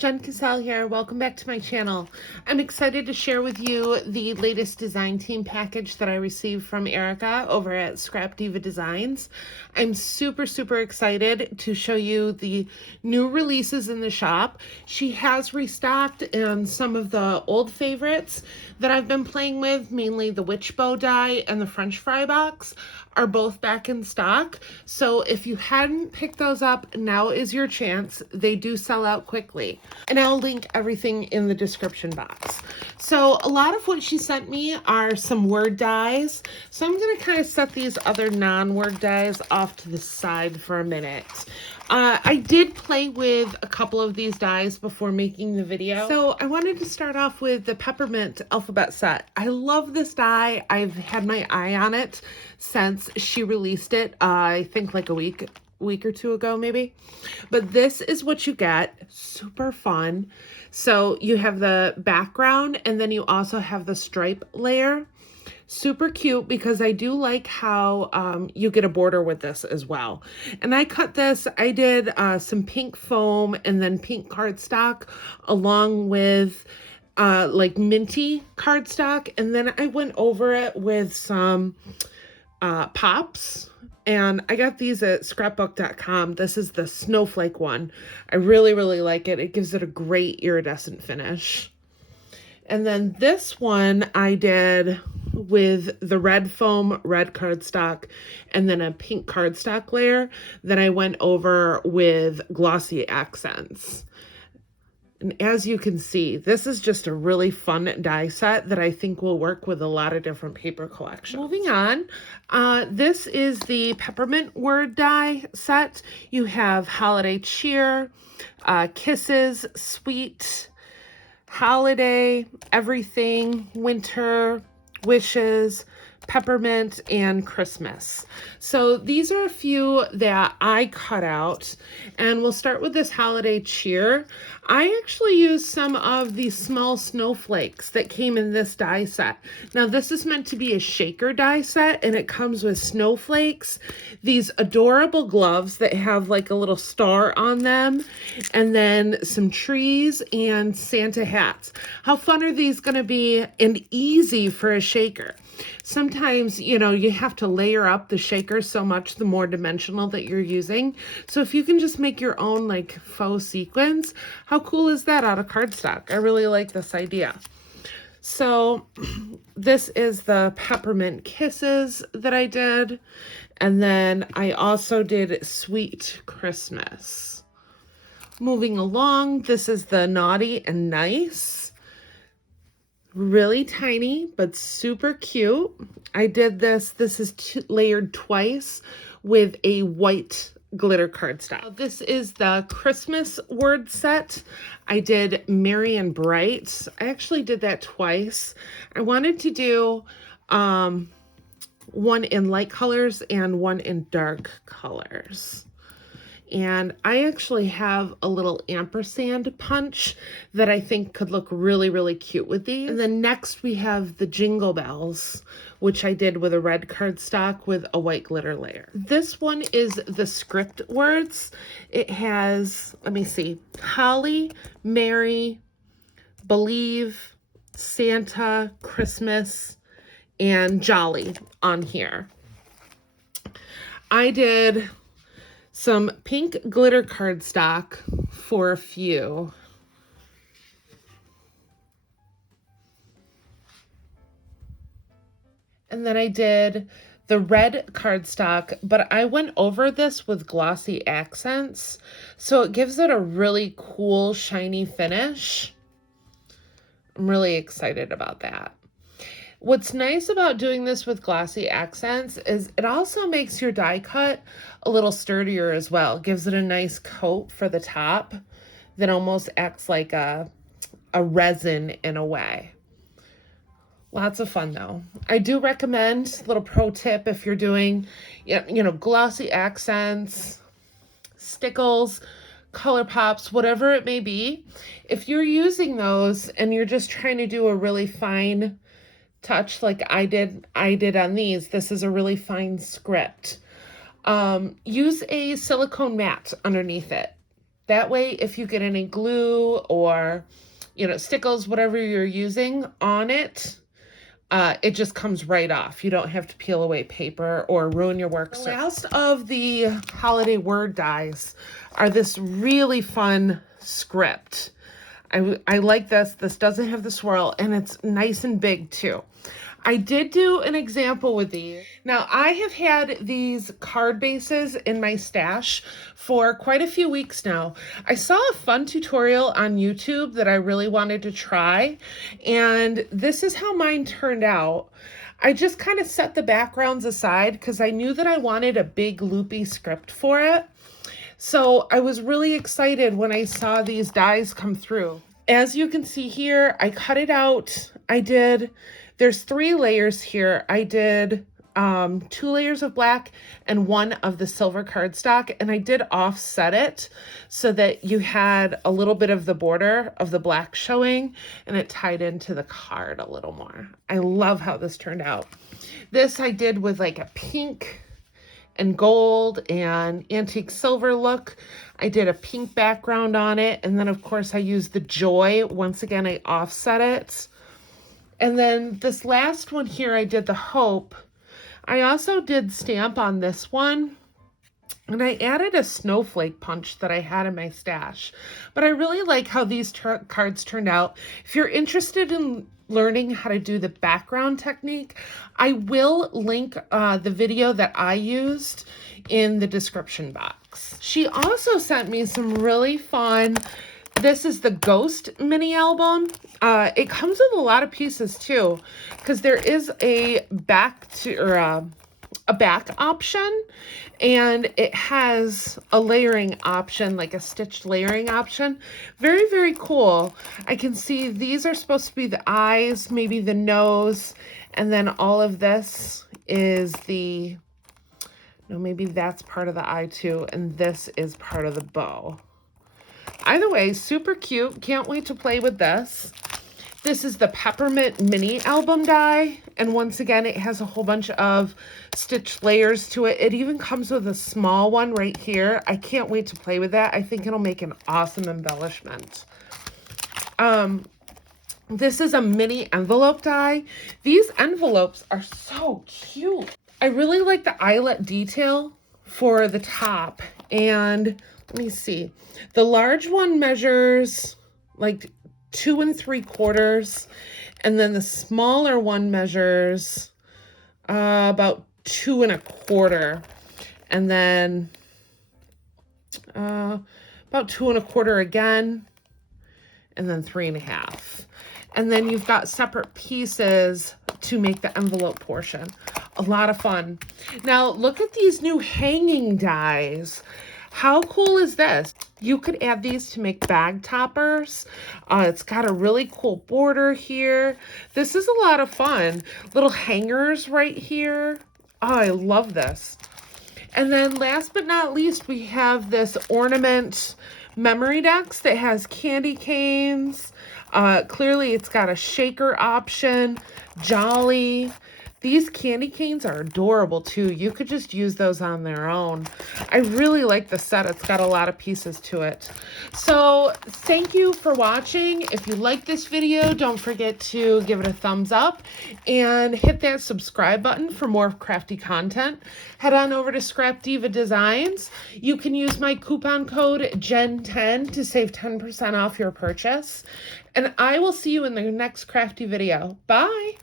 Jen Cassell here. Welcome back to my channel. I'm excited to share with you the latest design team package that I received from Erica over at Scrapdiva Designs. I'm super excited to show you the new releases in the shop. She has restocked some of the old favorites that I've been playing with, mainly the witch bow die and the French fry box are both back in stock. So if you hadn't picked those up, now is your chance. They do sell out quickly. And I'll link everything in the description box. So a lot of what she sent me are some word dies. So I'm going to kind of set these other non-word dies off to the side for a minute. I did play with a couple of these dies before making the video. So I wanted to start off with the Peppermint alphabet set. I love this die. I've had my eye on it since she released it, I think like a week or two ago maybe. But this is what you get. Super fun. So you have the background and then you also have the stripe layer. Super cute because I do like how you get a border with this as well. And I cut this, I did some pink foam and then pink cardstock along with like minty cardstock. And then I went over it with some pops. And I got these at scrapbook.com. This is the snowflake one. I really like it. It gives it a great iridescent finish. And then this one I did with the red foam, red cardstock, and then a pink cardstock layer that I went over with glossy accents. And as you can see, this is just a really fun die set that I think will work with a lot of different paper collections. Moving on, this is the Peppermint word die set. You have holiday cheer, kisses, sweet, holiday, everything, winter, wishes, peppermint, and Christmas. So these are a few that I cut out, and we'll start with this holiday cheer. I actually used some of these small snowflakes that came in this die set. Now this is meant to be a shaker die set, and it comes with snowflakes, these adorable gloves that have like a little star on them, and then some trees and Santa hats. How fun are these going to be and easy for a shaker? Sometimes, you know, you have to layer up the shaker so much the more dimensional that you're using. So if you can just make your own like faux sequins, how cool is that out of cardstock? I really like this idea. So this is the Peppermint Kisses that I did. And then I also did Sweet Christmas. Moving along, this is the Naughty and Nice. Really tiny, but super cute. I did this. This is layered twice with a white glitter cardstock. This is the Christmas word set. I did Merry and Bright. I actually did that twice. I wanted to do one in light colors and one in dark colors. And I actually have a little ampersand punch that I think could look really cute with these. And then next we have the Jingle Bells, which I did with a red cardstock with a white glitter layer. This one is the script words. It has, let me see, Holly, Mary, Believe, Santa, Christmas, and Jolly on here. I did some pink glitter cardstock for a few. And then I did the red cardstock, but I went over this with glossy accents, so it gives it a really cool, shiny finish. I'm really excited about that. What's nice about doing this with glossy accents is it also makes your die cut a little sturdier as well. It gives it a nice coat for the top that almost acts like a resin in a way. Lots of fun though. I do recommend, little pro tip, if you're doing, you know, glossy accents, stickles, color pops, whatever it may be, if you're using those and you're just trying to do a really fine touch like I did on these, this is a really fine script. Use a silicone mat underneath it. That way, if you get any glue or, you know, stickles, whatever you're using on it, it just comes right off. You don't have to peel away paper or ruin your work. The last of the holiday word dies are this really fun script. I like this. This doesn't have the swirl, and it's nice and big too. I did do an example with these. Now, I have had these card bases in my stash for quite a few weeks now. I saw a fun tutorial on YouTube that I really wanted to try, and this is how mine turned out. I just kind of set the backgrounds aside because I knew that I wanted a big loopy script for it. So I was really excited when I saw these dies come through. As you can see here, I cut it out. There's 3 layers here. I did 2 layers of black and 1 of the silver cardstock, and I did offset it so that you had a little bit of the border of the black showing, and it tied into the card a little more. I love how this turned out. This I did with like a pink and gold and antique silver look. I did a pink background on it, and then of course I used the joy. Once again, I offset it. And then this last one here, I did the hope. I also did stamp on this one, and I added a snowflake punch that I had in my stash. But I really like how these cards turned out. If you're interested in learning how to do the background technique, I will link the video that I used in the description box. She also sent me some really fun, this is the Ghost mini album. It comes with a lot of pieces too, because there is a back option, and it has a layering option, like a stitched layering option. Very, very cool. I can see these are supposed to be the eyes, maybe the nose, and then all of this is the, no, maybe that's part of the eye too, and this is part of the bow. Either way, super cute. Can't wait to play with this. This is the Peppermint mini album die, and once again, it has a whole bunch of stitched layers to it. It even comes with a small one right here. I can't wait to play with that. I think it'll make an awesome embellishment. This is a mini envelope die. These envelopes are so cute. I really like the eyelet detail for the top, and let me see. The large one measures like 2 3/4, and then the smaller one measures about 2 1/4, and then about 2 1/4 again, and then 3 1/2. And then you've got separate pieces to make the envelope portion. A lot of fun. Now look at these new hanging dies. How cool is this? You could add these to make bag toppers. It's got a really cool border here. This is a lot of fun. Little hangers right here. Oh, I love this. And then last but not least, we have this ornament memory decks that has candy canes. Clearly it's got a shaker option, jolly. These candy canes are adorable too. You could just use those on their own. I really like the set. It's got a lot of pieces to it. So thank you for watching. If you like this video, don't forget to give it a thumbs up and hit that subscribe button for more crafty content. Head on over to Scrapdiva Designs. You can use my coupon code GEN10 to save 10% off your purchase. And I will see you in the next crafty video. Bye.